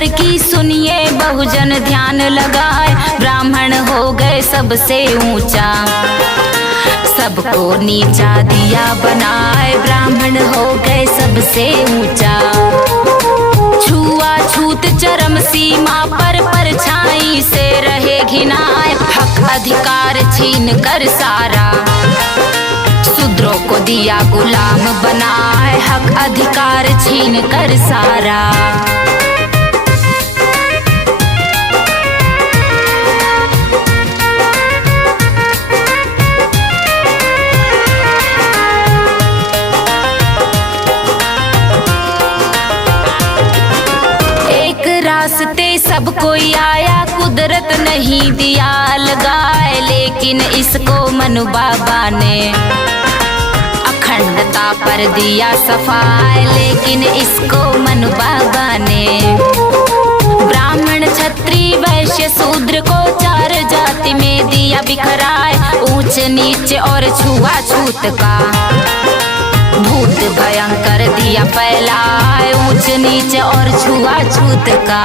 नगर की सुनिए बहुजन ध्यान लगाए, ब्राह्मण हो गए सबसे ऊंचा, सबको नीचा दिया बनाए, ब्राह्मण हो गए सबसे ऊंचा। छुआछूत चरम सीमा पर परछाई से रहे घिनाए, हक अधिकार छीन कर सारा, शूद्रों को दिया गुलाम बनाए, हक अधिकार छीन कर सारा। एक रास्ते सब कोई आया, कुदरत नहीं दिया लगाए, लेकिन इसको मनु बाबा ने अखंडता पर दिया सफाई, लेकिन इसको मनु बाबा ने। ब्राह्मण क्षत्रिय वैश्य शूद्र को चार जाति में दिया बिखराए, ऊंच नीच और छुआछूत का भूत भयंकर दिया फैलाए, ऊंच नीच और छुआछूत का।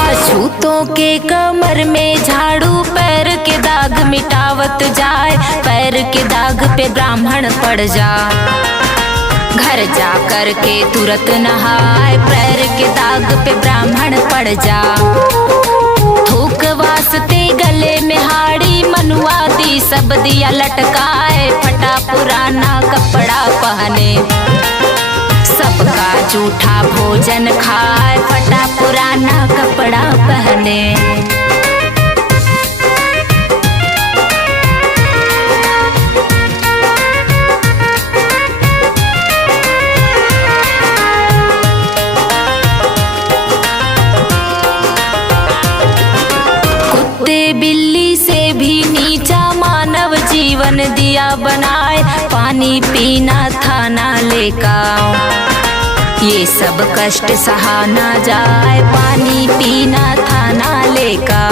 अछूतों के कमर में झाड़ू, पैर के दाग मिटावत जाए, पैर के दाग पे ब्राह्मण पड़ जा, घर जा कर के तुरंत नहाए, पैर के दाग पे ब्राह्मण पड़ जा। थूक वास्ते गले में हाड़ी, मनुआदी सब दिया लटकाए, फटा पुराना कपड़ा पहने, सबका जूठा भोजन खाए, फटा पुराना कपड़ा पहने। कुत्ते बिल्ली से भी नीचा मानव जीवन दिया बनाए, पानी पीना था नाले का, ये सब कष्ट सहा ना जाए, पानी पीना था नाले का।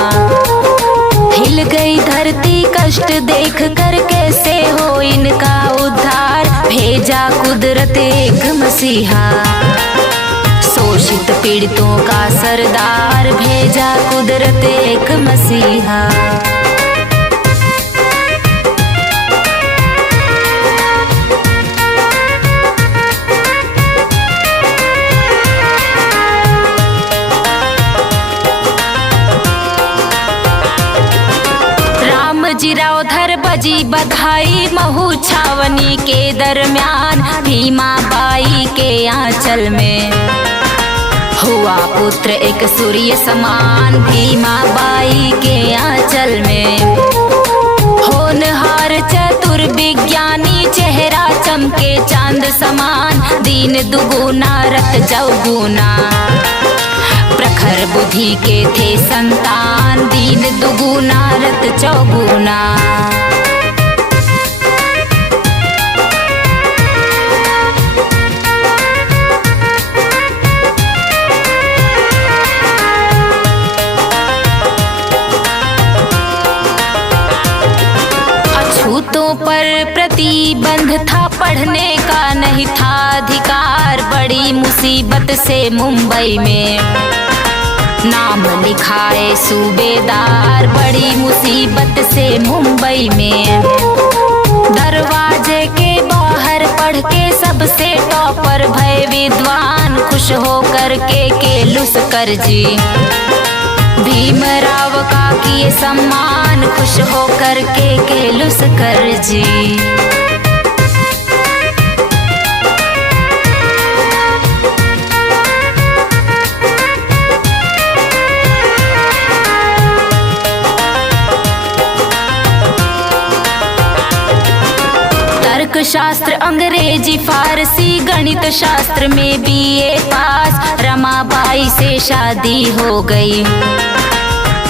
हिल गई धरती कष्ट देख कर, कैसे हो इनका उद्धार, भेजा कुदरत एक मसीहा, शोषित पीड़ितों का सरदार, भेजा कुदरत एक मसीहा। रामजीराव धर बजी बधाई, महू छावनी के दरमियान, भीमा बाई के आंचल में हुआ पुत्र एक सूर्य समान, भीमा बाई के आंचल में। होनहार चतुर विज्ञानी, चेहरा चमके चांद समान, दीन दुगुना रत चौगुना, प्रखर बुद्धि के थे संतान, दीन दुगुना रत चौगुना। अछूतों पर प्रतिबंध था, पढ़ने का नहीं था अधिकार, बड़ी मुसीबत से मुंबई में नाम लिखाए सूबेदार, बड़ी मुसीबत से मुंबई में। दरवाजे के बाहर पढ़ के सबसे टॉपर भय विद्वान, खुश हो कर के केलुस कर जी, भीमराव का किए सम्मान, खुश हो कर के केलुस कर जी। तर्क शास्त्र अंग्रेजी फारसी, गणित शास्त्र में बीए पास, रमाबाई से शादी हो गई,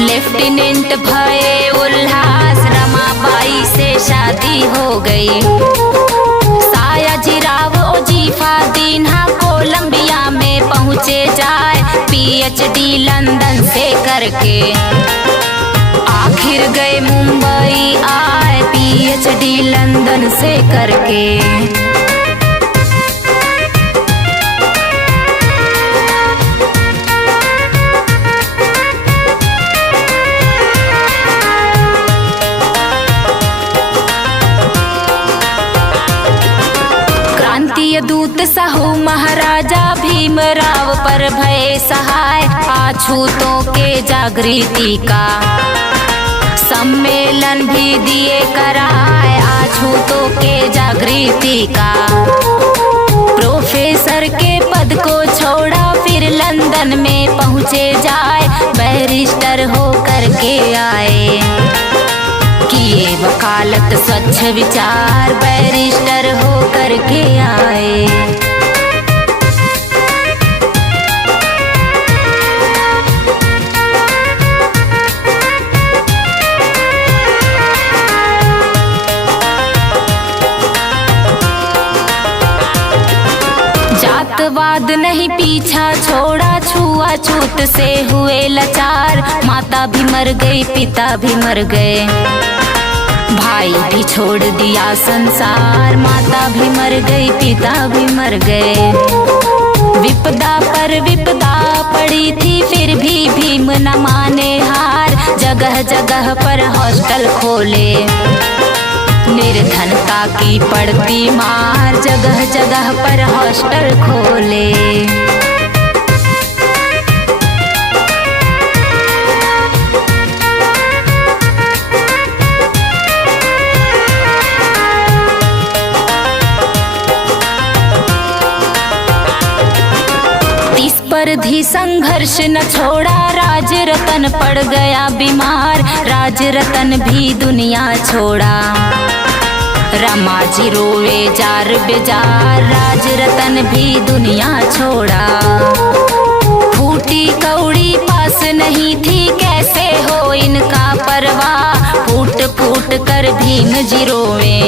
लेफ्टिनेंट भये उल्लास, रमाबाई से शादी हो गई। सायाजीराव ओजीफा दीन्हा कोलंबिया में पहुँचे जाए, PhD लंदन से करके। आखिर गए मुंबई आए PhD लंदन से करके। क्रांतीय दूत साहू महाराजा भीमराव पर भय सहाय। अछूतों के जागृति का सम्मेलन भी दिए कराए। अछूतों के जागृति का प्रोफेसर के पद को छोड़ा, फिर लंदन में पहुँचे जाए। बैरिस्टर हो करके आए, किए वकालत स्वच्छ विचार। बैरिस्टर हो करके आए। जातवाद नहीं पीछा छोड़ा, छुआछूत से हुए लाचार। माता भी मर गई पिता भी मर गए, भाई भी छोड़ दिया संसार। माता भी मर गई पिता भी मर गए। विपदा पर विपदा पड़ी थी, फिर भी भीम न माने हार। जगह जगह पर हॉस्टल खोले, निर्धनता की पड़ती मार। जगह जगह पर हॉस्टल खोले। पर संघर्ष न छोड़ा, राज रतन पड़ गया बीमार। राज रतन भी दुनिया छोड़ा, रमा जी रोवे जार बेजार। राज रतन भी दुनिया छोड़ा। फूटी कौड़ी पास नहीं थी, कैसे हो इनका परवाह। फूट फूट कर भीम जी रोवे,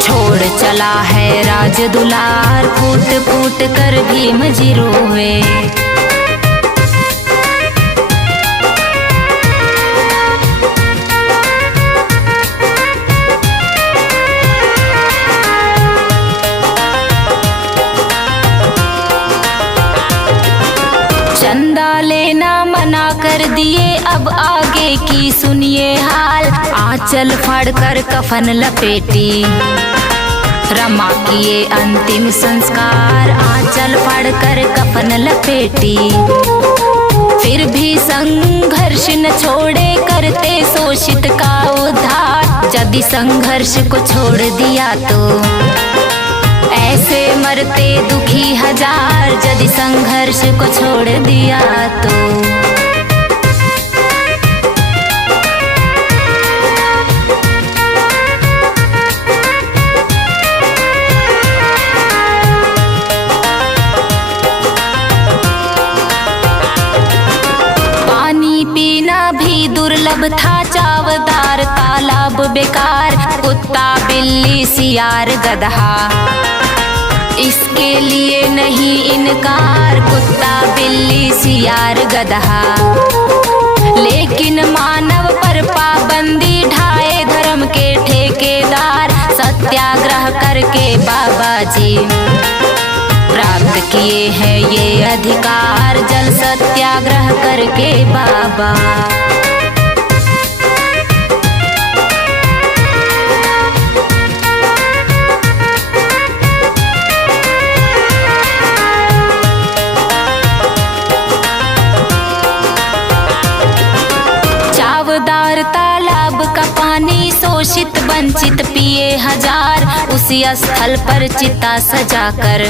छोड़ चला है राज दुलार। फूट फूट कर भीम जी रोवे। चंदा लेना मना कर दिए, अब आगे की सुनिए हाल। आंचल फाड़कर कफन लपेटी, रमा किए अंतिम संस्कार। आंचल फाड़कर कफन लपेटी, फिर भी संघर्ष न छोड़े, करते शोषित का उद्धार। यदि संघर्ष को छोड़ दिया तो ऐसे मरते दुखी हजार। यदि संघर्ष को छोड़ दिया तो दुर्लभ था, चावदार तालाब बेकार। कुत्ता बिल्ली सियार गधा, इसके लिए नहीं इनकार। कुत्ता बिल्ली सियार गधा, लेकिन मानव पर पाबंदी ढाए धर्म के ठेकेदार। सत्याग्रह करके बाबा जी प्राप्त किए हैं ये अधिकार। जल सत्याग्रह करके बाबा। चावदार तालाब का पानी शोषित वंचित पिए हजार। उसी स्थल पर चिता सजाकर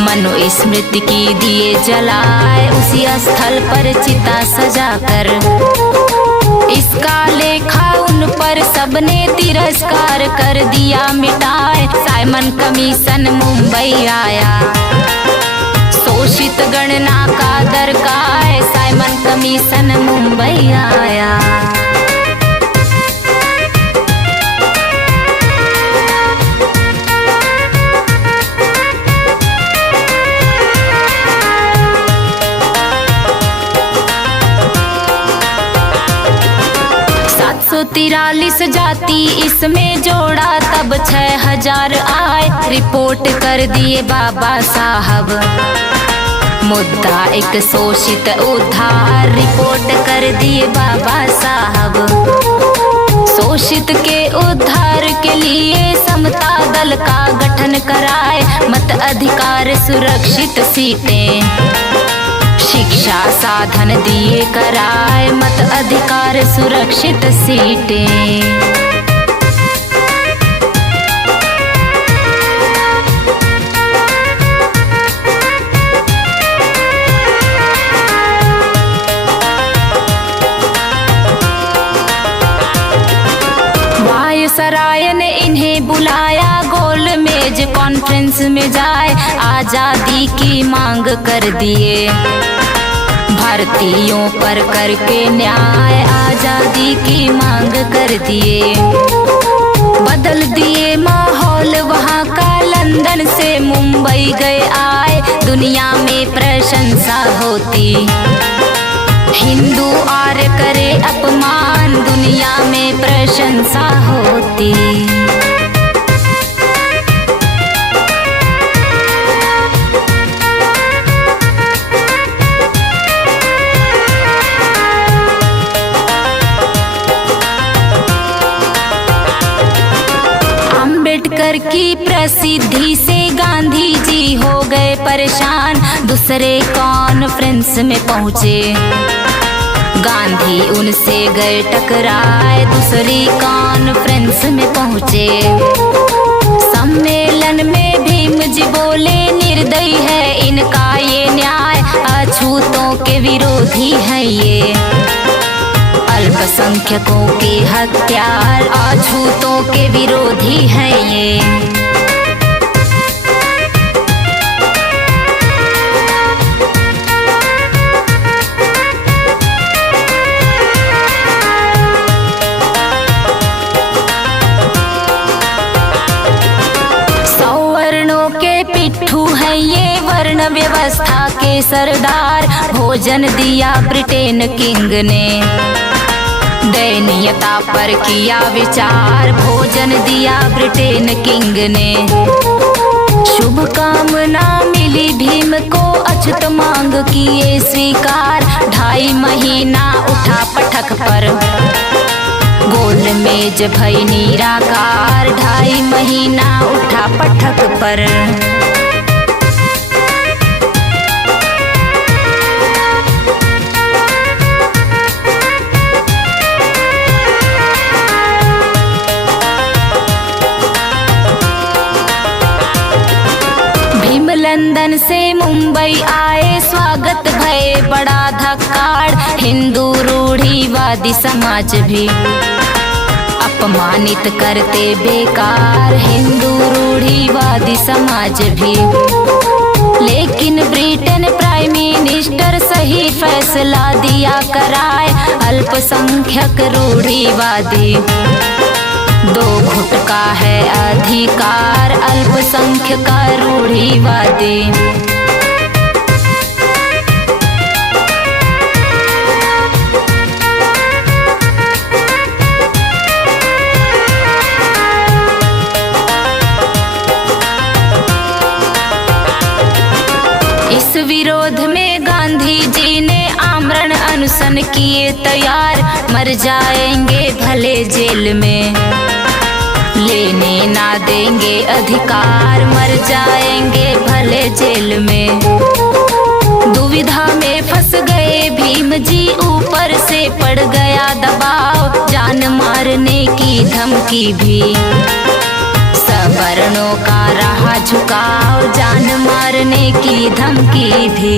मनुस्मृति की दिए जलाए। उसी स्थल पर चिता सजाकर इसका लेखा उन पर सबने तिरस्कार कर दिया मिटाए। साइमन कमीशन मुंबई आया, शोषित गणना का दरकार। साइमन कमीशन मुंबई आया। 743 जाति इसमें जोड़ा तब 6000 आए। रिपोर्ट कर दिए बाबा साहब, मुद्दा एक शोषित उद्धार। रिपोर्ट कर दिए बाबा साहब, शोषित के उद्धार के लिए समता दल का गठन कराए। मत अधिकार सुरक्षित सीटें, शिक्षा साधन दिए कराए। मत अधिकार सुरक्षित सीटें। वायसराय ने इन्हें बुलाया, गोल मेज कॉन्फ्रेंस में जाए। आजादी की मांग कर दिए, भारतीयों पर करके न्याय। आजादी की मांग कर दिए, बदल दिए माहौल वहाँ का। लंदन से मुंबई गए आए, दुनिया में प्रशंसा होती। हिंदू आर्य करे अपमान, दुनिया में प्रशंसा होती। अम्बेडकर की प्रसिद्धि से गांधी जी हो गए परेशान। दूसरे कॉन्फ्रेंस में पहुँचे, गांधी उनसे गए टकराए। दूसरी कॉन्फ्रेंस में पहुँचे, सम्मेलन में भीम जी बोले निर्दयी है इनका ये न्याय। अछूतों के विरोधी है ये, अल्पसंख्यकों के हत्यार। अछूतों के विरोधी है ये। पिट्ठू है ये, वर्ण व्यवस्था के सरदार। भोजन दिया ब्रिटेन किंग ने, दयनीयता पर किया विचार। भोजन दिया ब्रिटेन किंग ने, शुभकामना मिली भीम को। अछूत मांग किए स्वीकार, 2.5 महीना उठा पटक पर। गोल मेज भई निराकार, 2.5 महीना उठा पटक पर। भीम लंदन से मुंबई आए, स्वागत भये बड़ा धक्कार। हिंदू रूढ़िवादी समाज भी अपमानित करते बेकार। हिंदू रूढ़िवादी समाज भी, लेकिन ब्रिटेन प्राइम मिनिस्टर सही फैसला दिया कराए। अल्पसंख्यक रूढ़िवादी, 2 घुट का है अधिकार। अल्पसंख्यक रूढ़िवादी, इस विरोध में गांधी जी ने आमरण अनशन किए तैयार। मर जाएंगे भले जेल में, लेने ना देंगे अधिकार। मर जाएंगे भले जेल में। दुविधा में फंस गए भीम जी, ऊपर से पड़ गया दबाव। जान मारने की धमकी भी, सवर्णों का रहा झुकाव। जान मारने की धमकी भी।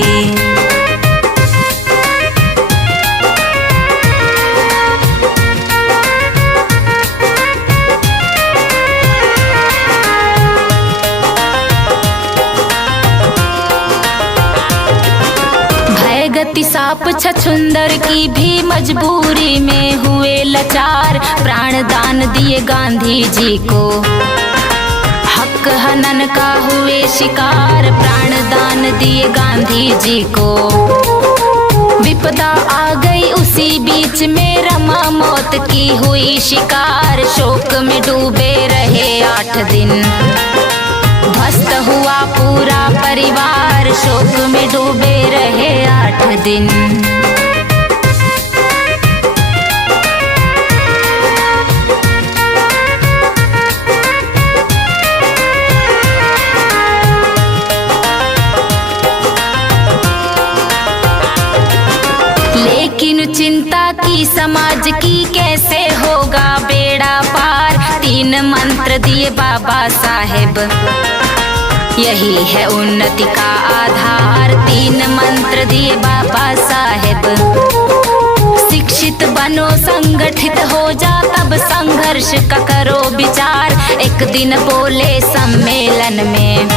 गति साप छछुंदर की भी मजबूरी में हुए लाचार। प्राण दान दिए गांधी जी को, हक हनन का हुए शिकार। प्राण दान दिए गांधी जी को, विपदा आ गई उसी बीच में, रमा मौत की हुई शिकार। शोक में डूबे रहे 8 दिन, ध्वस्त हुआ पूरा परिवार। शोक में डूबे रहे 8 दिन। लेकिन चिंता की समाज की, कैसे होगा बेड़ा पार। 3 मंत्र दिए बाबा साहेब, यही है उन्नति का आधार। 3 मंत्र दिए बाबा साहेब। शिक्षित बनो, संगठित हो जा, तब संघर्ष का करो विचार। एक दिन बोले सम्मेलन में,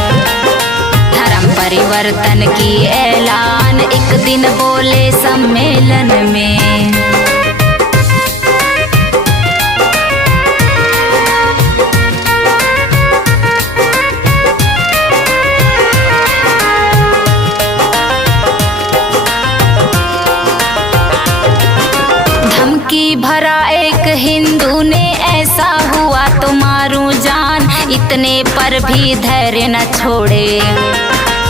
धर्म परिवर्तन की ऐलान। एक दिन बोले सम्मेलन में। धमकी भरा एक हिंदू ने, ऐसा हुआ तो मारूं जान। इतने पर भी धैर्य न छोड़े,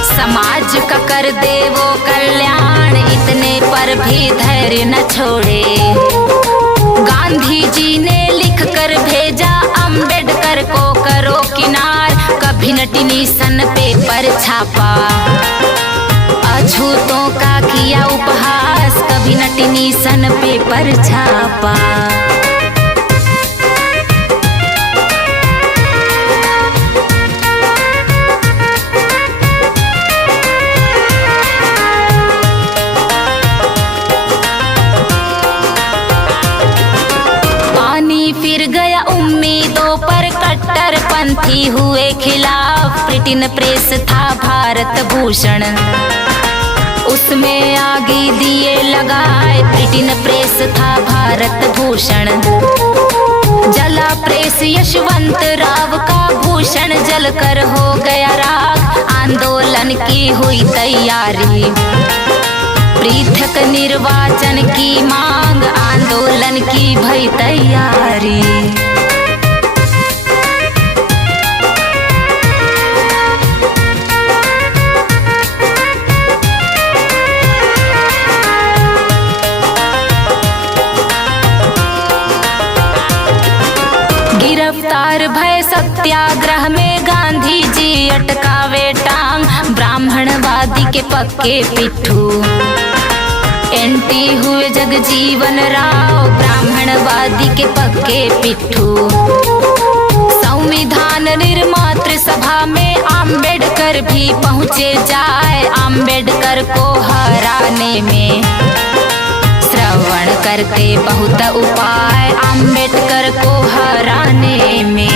समाज का कर दे वो कल्याण। इतने पर भी धैर्य न छोड़े। गांधी जी ने लिख कर भेजा, अम्बेडकर को करो किनार। कभी न टेलीविजन पेपर छापा, अछूतों का किया उपहास। कभी न टेलीविजन पेपर छापा। फिर गया उम्मीदों पर, कट्टरपंथी हुए खिलाफ। प्रिंटिंग प्रेस था भारत भूषण, उसमें आगे दिए लगाए। प्रिंटिंग प्रेस था भारत भूषण। जला प्रेस यशवंत राव का, भूषण जलकर हो गया राख। आंदोलन की हुई तैयारी, पृथक निर्वाचन की मांग। आंदोलन की भई तैयारी। गिरफ्तार भय सत्याग्रह में, गांधी जी अटकावे टांग। ब्राह्मणवादी के पक्के पिट्ठू, एंटी हुए जगजीवन राव। ब्राह्मणवादी के पक्के पिट्ठू। संविधान निर्मात्र सभा में, अम्बेडकर भी पहुँचे जाए। अम्बेडकर को हराने में श्रवण करते बहुत उपाय। अम्बेडकर को हराने में।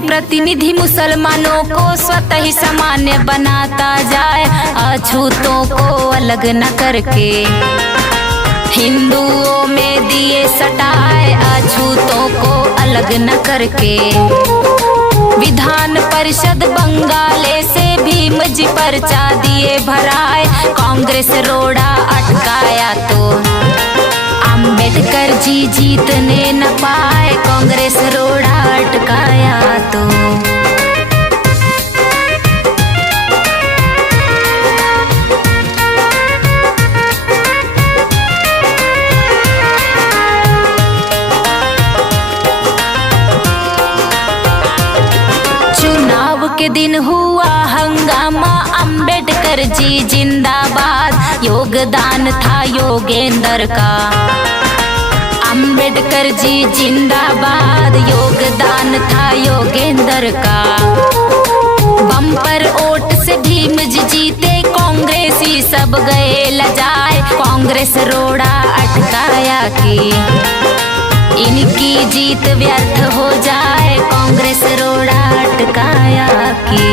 प्रतिनिधि मुसलमानों को स्वतः ही सामान्य बनाता जाए। अछूतों को अलग न करके, हिंदुओं में दिए सटाए। अछूतों को अलग न करके। विधान परिषद बंगाले से, भीम जी पर्चा दिए भराए। कांग्रेस रोड़ा अटकाया तो अम्बेडकर जी जीतने न पाए। कांग्रेस रोड़ा अटकाया तो। चुनाव के दिन हुआ हंगामा, अम्बेडकर जी जिंदाबाद। योगदान था योगेंद्र का, अम्बेडकर जी जिंदाबाद। योगदान था योगेंद्र का। बम्पर वोट से भीम जी जीते, कांग्रेसी सब गए लजाए। कांग्रेस रोड़ा अटकाया कि इनकी जीत व्यर्थ हो जाए। कांग्रेस रोड़ा अटकाया कि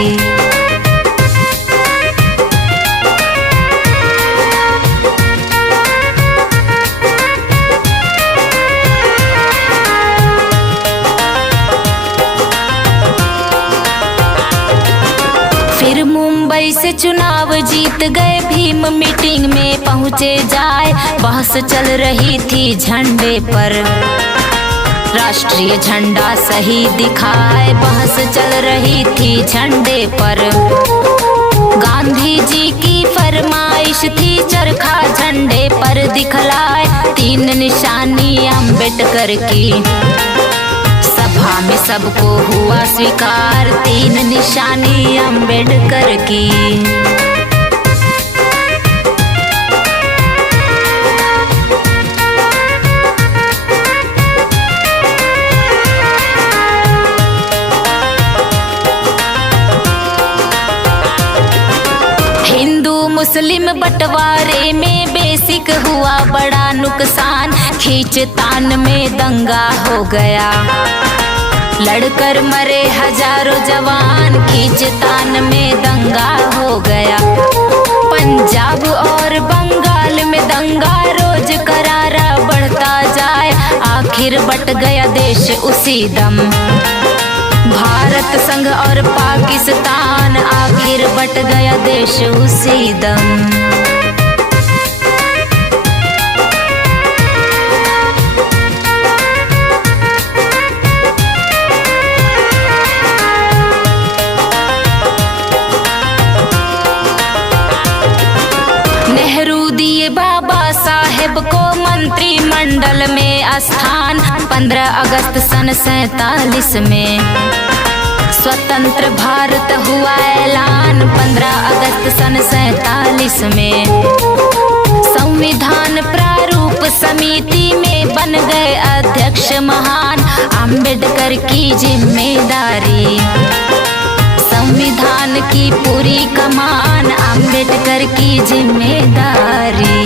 मुंबई से चुनाव जीत गए भीम, मीटिंग में पहुंचे जाए, बहस चल रही थी झंडे पर, राष्ट्रीय झंडा सही दिखाए, बहस चल रही थी झंडे पर। गांधी जी की फरमाइश थी चरखा झंडे पर दिखलाए, 3 निशानी अम्बेडकर की, सभा में सबको हुआ स्वीकार, 3 निशानी अम्बेडकर की। हिंदू मुस्लिम बंटवारे में बेसिक हुआ बड़ा नुकसान, खींचतान में दंगा हो गया, लड़कर मरे हजारों जवान, खींचतान में दंगा हो गया। पंजाब और बंगाल में दंगा रोज करारा बढ़ता जाए, आखिर बट गया देश उसी दम, भारत संघ और पाकिस्तान, आखिर बट गया देश उसी दम। नेहरू दिए बाबा साहेब को मंत्रिमंडल में स्थान, 15 अगस्त सन 47 में स्वतंत्र भारत हुआ ऐलान, 15 अगस्त सन 47 में। संविधान प्रारूप समिति में बन गए अध्यक्ष महान, अम्बेडकर की जिम्मेदारी, संविधान की पूरी कमान, अम्बेडकर की जिम्मेदारी।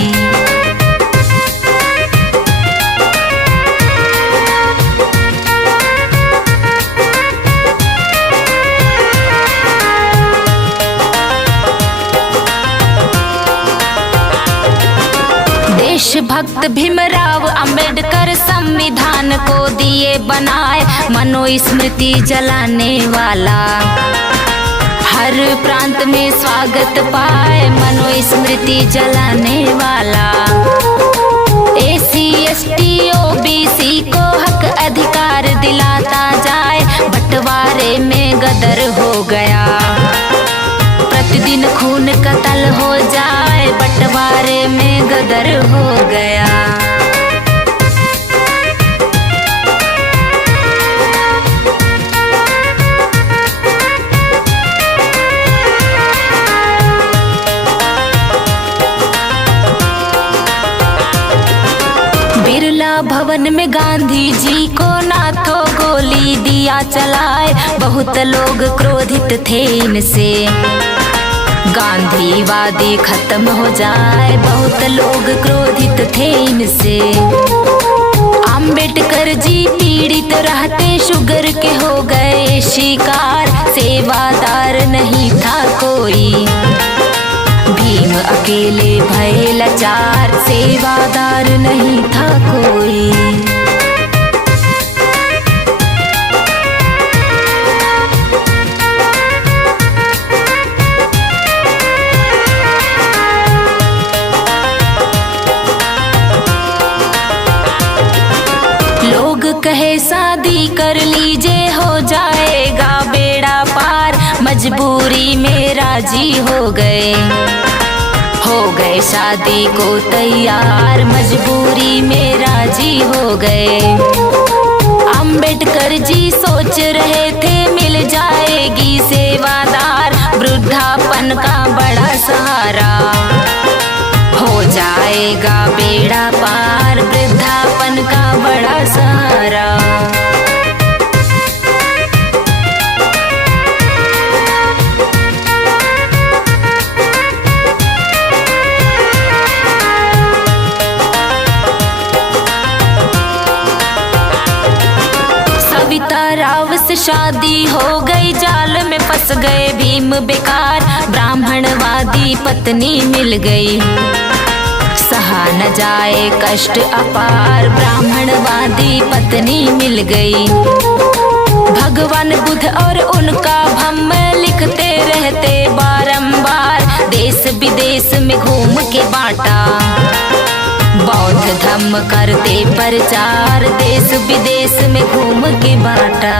देशभक्त भीमराव अंबेडकर संविधान को दिए बनाए, मनुस्मृति जलाने वाला, हर प्रांत में स्वागत पाए, मनुस्मृति जलाने वाला। SC ST OBC को हक अधिकार दिलाता जाए, बंटवारे में गदर हो गया, प्रतिदिन खून कत्ल हो जाए, बंटवारे में गदर हो गया। बिरला भवन में गांधी जी को नाथों गोली दिया चलाए, बहुत लोग क्रोधित थे इनसे, गांधीवादी खत्म हो जाए, बहुत लोग क्रोधित थे इनसे। अंबेडकर जी पीड़ित रहते शुगर के हो गए शिकार, सेवादार नहीं था कोई, भीम अकेले भय लाचार, सेवादार नहीं था कोई। लोग कहे शादी कर लीजिए हो जाएगा बेड़ा पार, मजबूरी में राजी हो गए शादी को तैयार, मजबूरी में राजी हो गए। अंबेडकर जी सोच रहे थे मिल जाएगी सेवादार, वृद्धापन का बड़ा सहारा, हो जाएगा बेड़ा पार, वृद्धापन का बड़ा सहारा। राव से शादी हो गई, जाल में फंस गए भीम बेकार, ब्राह्मणवादी पत्नी मिल गई, सहा न जाए कष्ट अपार, ब्राह्मणवादी पत्नी मिल गई। भगवान बुद्ध और उनका भम्म लिखते रहते बारंबार, धम्म करते प्रचार, देश विदेश में घूम के बाटा।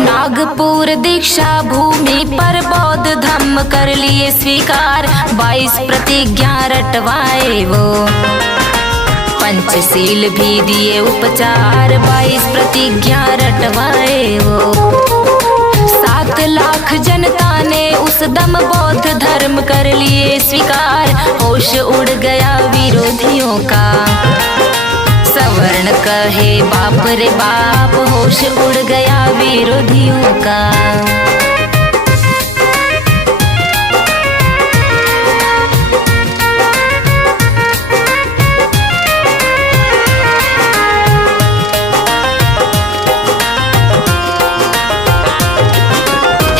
नागपुर दीक्षा भूमि पर बौद्ध धम्म कर लिए स्वीकार, 22 प्रतिज्ञा रटवाए वो। पंचशील भी दिए उपचार, 22 प्रतिज्ञा रटवाए वो। 7 लाख जनता ने उस दम बौद्ध धर्म कर लिए स्वीकार, होश उड़ गया विरोधियों का। सवर्ण कहे बाप रे बाप, होश उड़ गया विरोधियों का।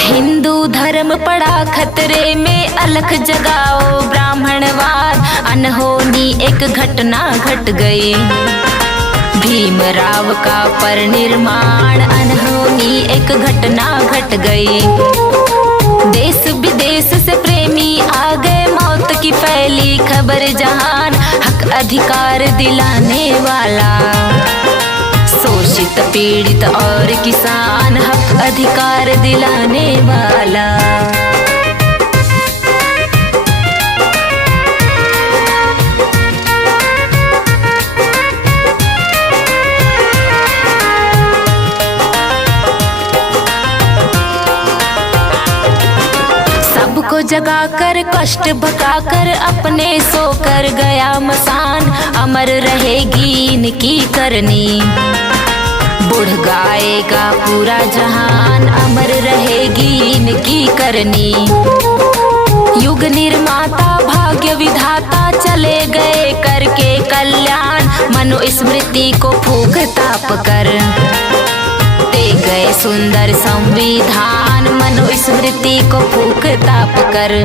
हिंदू धर्म पड़ा खतरे में, अलख जगाओ ब्राह्मणवाद। अनहोनी एक घटना घट गई, भीमराव का परिनिर्माण। अनहोनी एक घटना घट गई, देश विदेश से प्रेमी आ गए। मौत की फैली खबर जहान, हक अधिकार दिलाने वाला। शोषित पीड़ित और किसान, हक अधिकार दिलाने वाला। सबको जगाकर कष्ट भगाकर अपने सोकर गया मसान। अमर रहेगी इनकी करनी, बुढ़ गाएगा पूरा जहान। अमर रहेगी इनकी करनी, युग निर्माता भाग्य विधाता चले गए करके कल्याण। मनुस्मृति को फूंक ताप कर दे गए सुंदर संविधान। मनुस्मृति को फूंक ताप कर।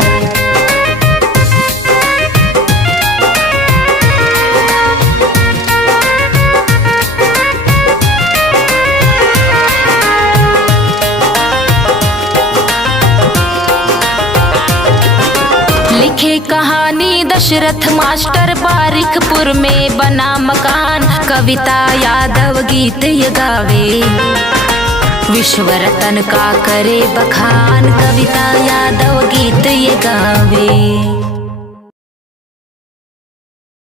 लिखे कहानी दशरथ मास्टर, बारिकपुर में बना मकान। कविता यादव गीत ये गावे, विश्व रतन का करे बखान। कविता यादव गीत ये गावे।